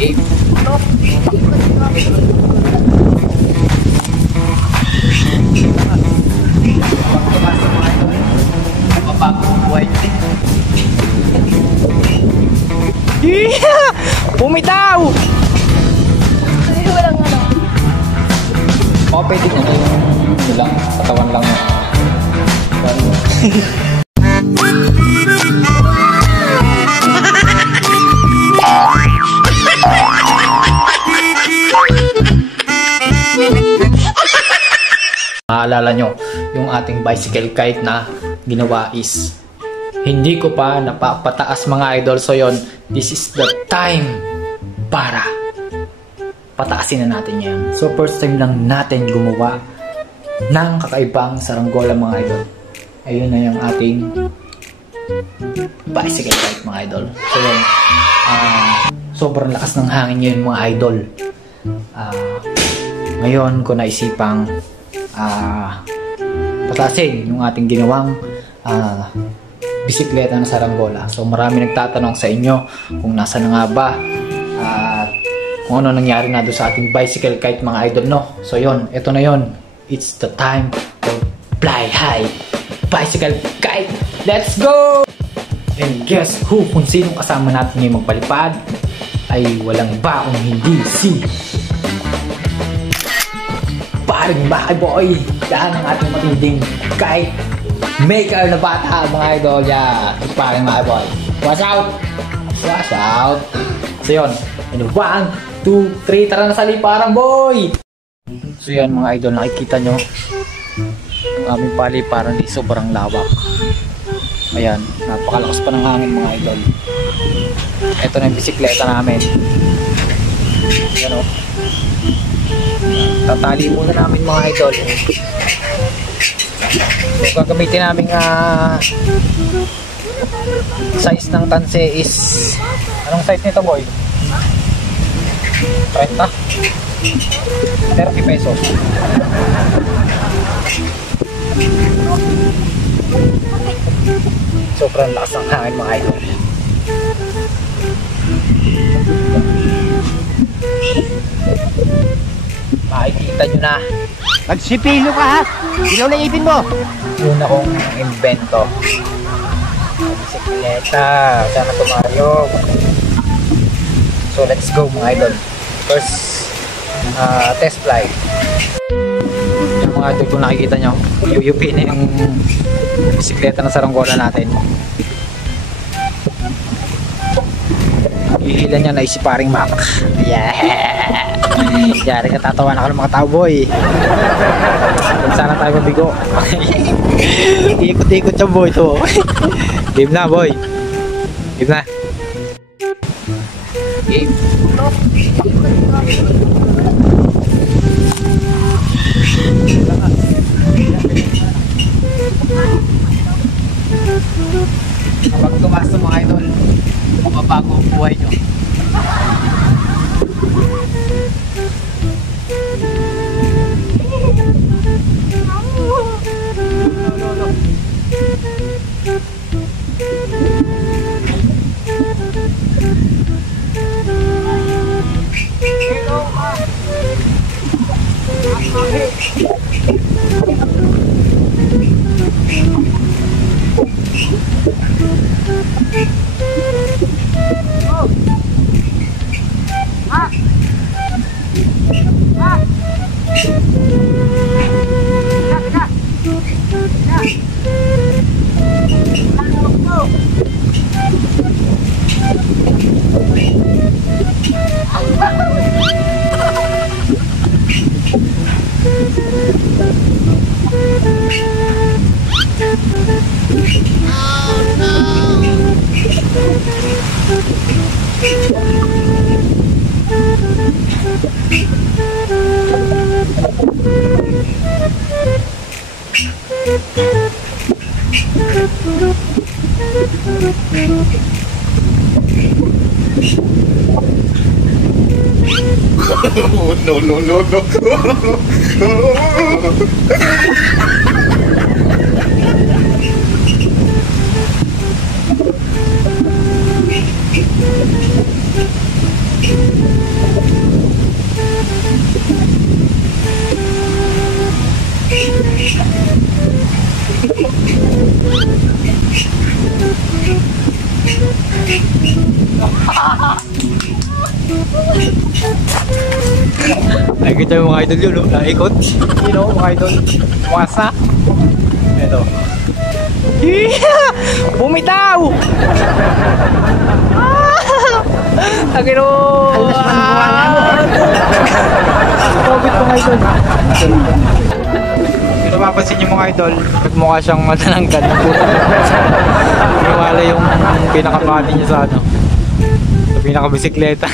Game. Yeah! Bumitaw! Walang ano. Baka pwede na yung lang, katawan lang. Maalala nyo, yung ating bicycle kite na ginawa is hindi ko pa napapataas mga idol. So yon, this is the time para pataasin na natin yan. So first time lang natin gumawa ng kakaibang saranggola mga idol. Ayun na yung ating bicycle kite mga idol. So yun, sobrang lakas ng hangin yun mga idol. Ngayon ko naisipang patasin yung ating ginawang bisikleta na saranggola. So marami nagtatanong sa inyo kung nasa na nga ba kung ano nangyari na doon sa ating bicycle kite mga idol, no? So yon, ito na yon. It's the time to fly high bicycle kite. Let's go! And guess who? Kung sinong kasama natin ngayong magpalipad ay walang iba kung hindi si paring Maki Boy. Yan ang ating matinding kite maker na bata mga idol. Yeah, si paring Maki Boy. Watch out! Watch out! So yun, 1, 2, 3, tara na sa liparan boy! So yan mga idol, nakikita nyo ang aming paliparan di sobrang lawak. Ayan, napakalakas pa ng hangin mga idol. Ito na yung bisikleta namin. Ayan o, tatali muna namin mga idol. So gagamitin namin size ng tanse is, anong size nito boy? 30? 30 pesos. Sobrang lakas ng hangin mga idol. Makikita nyo na. Magsipilo ka ha! Ilaw na ipin mo! Una kong invento. Bisikleta. Sana tumayog. So let's go mga idol. First test flight. Yung mga idol, kung nakikita nyo, yuyupi na yung bisikleta na saranggola natin. Ihila niya na isiparing Mac. Yeah! Yari ka, tatawa na ka ng mga tao boy. Kung sana tayo mabigo. Ikot-ikot siya boy to. Game na boy. Game na. Game. Kapag tumaas ng mga idol, mababago ang buhay nyo. No, no, no, no. Nakikita yung mga idol yun, no? Naikot. You know, mga idol. Wasa. Ito. Bumitaw! Agino! Alas man buwan mo. COVID mga idol. Kung napapansin niyo mga idol, nagmukha siyang matanangkan. Iwala yung pinakapati niya sa ano. Sa pinakabisikleta.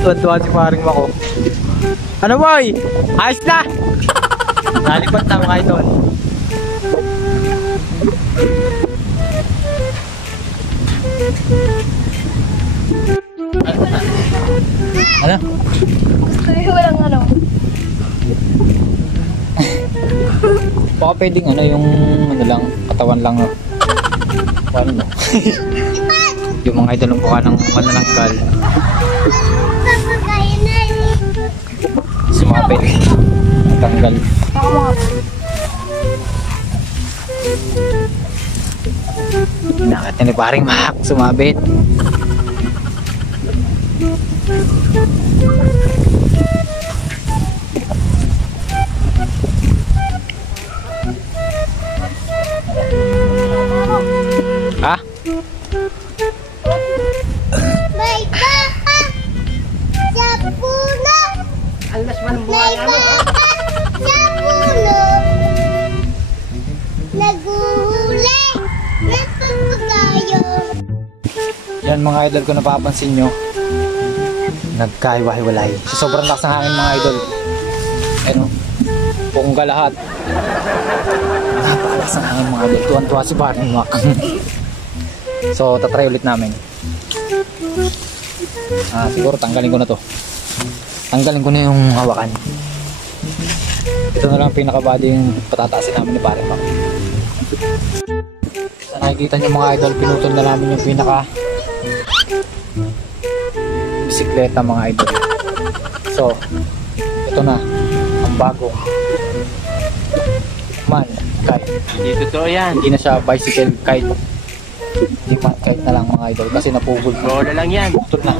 Tuwan-tuwa si paring Mako. Ano boy? Ayos na! Nalipat na mga idol. Ano? Walang ano. Baka pwedeng ano yung ano lang, katawan lang no. Paano mo? Yung mga idol ng mukha ng manananggal. Sumapit. Tanggal. Nakita ni paring Mac, sumabit. Ah? May baka sa puno. Alas man May buwan mo. baka sa puno. Naguhuli. Nagpapagayo. Yan mga idol, kung napapansin nyo, nagkahiwa-hiwalay. So, sobrang lakas ng hangin mga idol. Ano? Bongga lahat. Napakalakas ng hangin mga idol. Tuwan-tuwa si paring Mac. So, tatry ulit namin. Siguro tanggalin ko na to. Tanggalin ko na yung hawakan. Ito na lang pinaka-body yung patataasin namin ni paring Mac. So, nakikita nyo mga idol, pinutol na namin yung pinaka bisikleta mga idol. So, ito na ang bagong man kite. Hindi totoo yan. Hindi na siya bicycle kite. Hindi man kite na lang mga idol kasi napugol na. Bola lang yan. Putol na.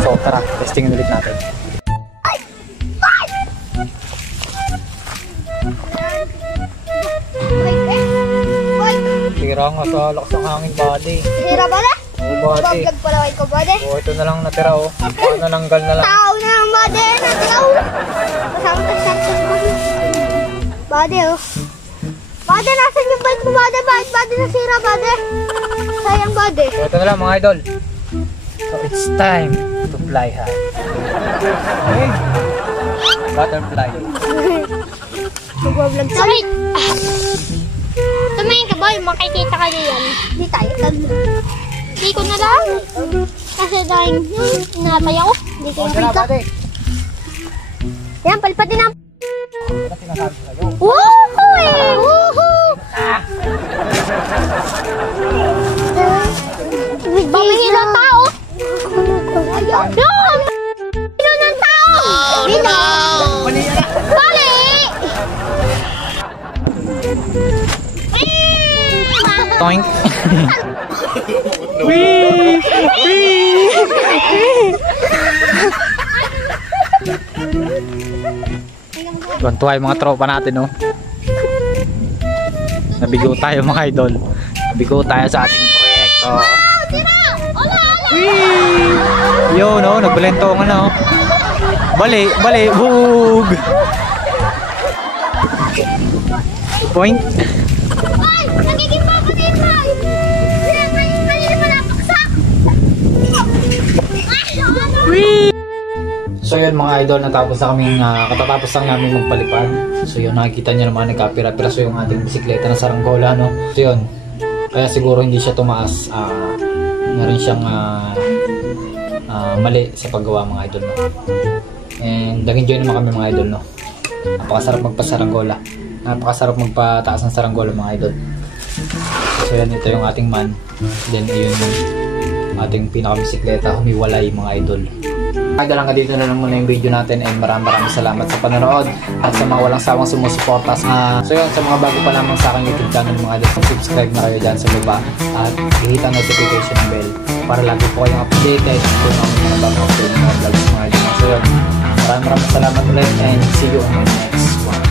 So tara, testing ulit natin. Tira nga sa lakas ng hangin body. Sira ba na? Oo body. Vlog pala ko bade. Oh, ito na lang natira oh. Nananggal na lang. Tao na ang bade. Natiyaw. Kasama ka sa bade oh. Bade, nasan yung bike mo bade? Bakit bade nasira bade? Sayang bade. So ito na lang mga idol. So it's time to fly high. Okay. Butterfly. Mag-vlog tayo. Tumingin ka boy, makikita ka diyan. Di tayo. Di ko na lang. Kasi dahil yun, natay ako. Di ko Tara nakita. bade. Yan, palpatin ang... Ano sinasabi sa'yo? Woohoo! Woohoo! Bumingin ng tao! No! Bino ng tao! Bino! Bali! Toink. Wee! Wee! Tuwan-tuwa yung mga tropa natin, no? Nabigo tayo mga idol. Nabigo tayo sa ating proyekto. Tira! Ola! Ola! Wee! Yo, no? Nagbalentongan na, no? Bali! Bali! Bug! Point! Ay! Nagiging baka na yun, May! Kanina pa napaksak! Wee! So yun mga idol, natapos na kaming katatapos lang namin magpalipad. So yun, nakikita nyo naman nagkapira-piraso yung ating bisikleta ng saranggola, no? So yun, kaya siguro hindi siya tumaas. Meron siyang mali sa paggawa mga idol, no? And nag-enjoy naman kami mga idol, no? Napakasarap magpasaranggola. Napakasarap magpataas ng saranggola mga idol. So yan, ito yung ating man. Then yun yung ating pinakabisikleta, humiwalay mga idol. Idol, hanggang dito na lang muna yung video natin and maraming salamat sa panonood at sa mga walang sawang sumusuporta. So yun, sa mga bago pa lamang sa aking YouTube channel mga idol, subscribe na kayo dyan sa baba at i-hit ang notification bell para lagi po kayong updated kung ano mga bagong upload mga vlogs mga idol. So yun, maraming salamat ulit and see you on my next one.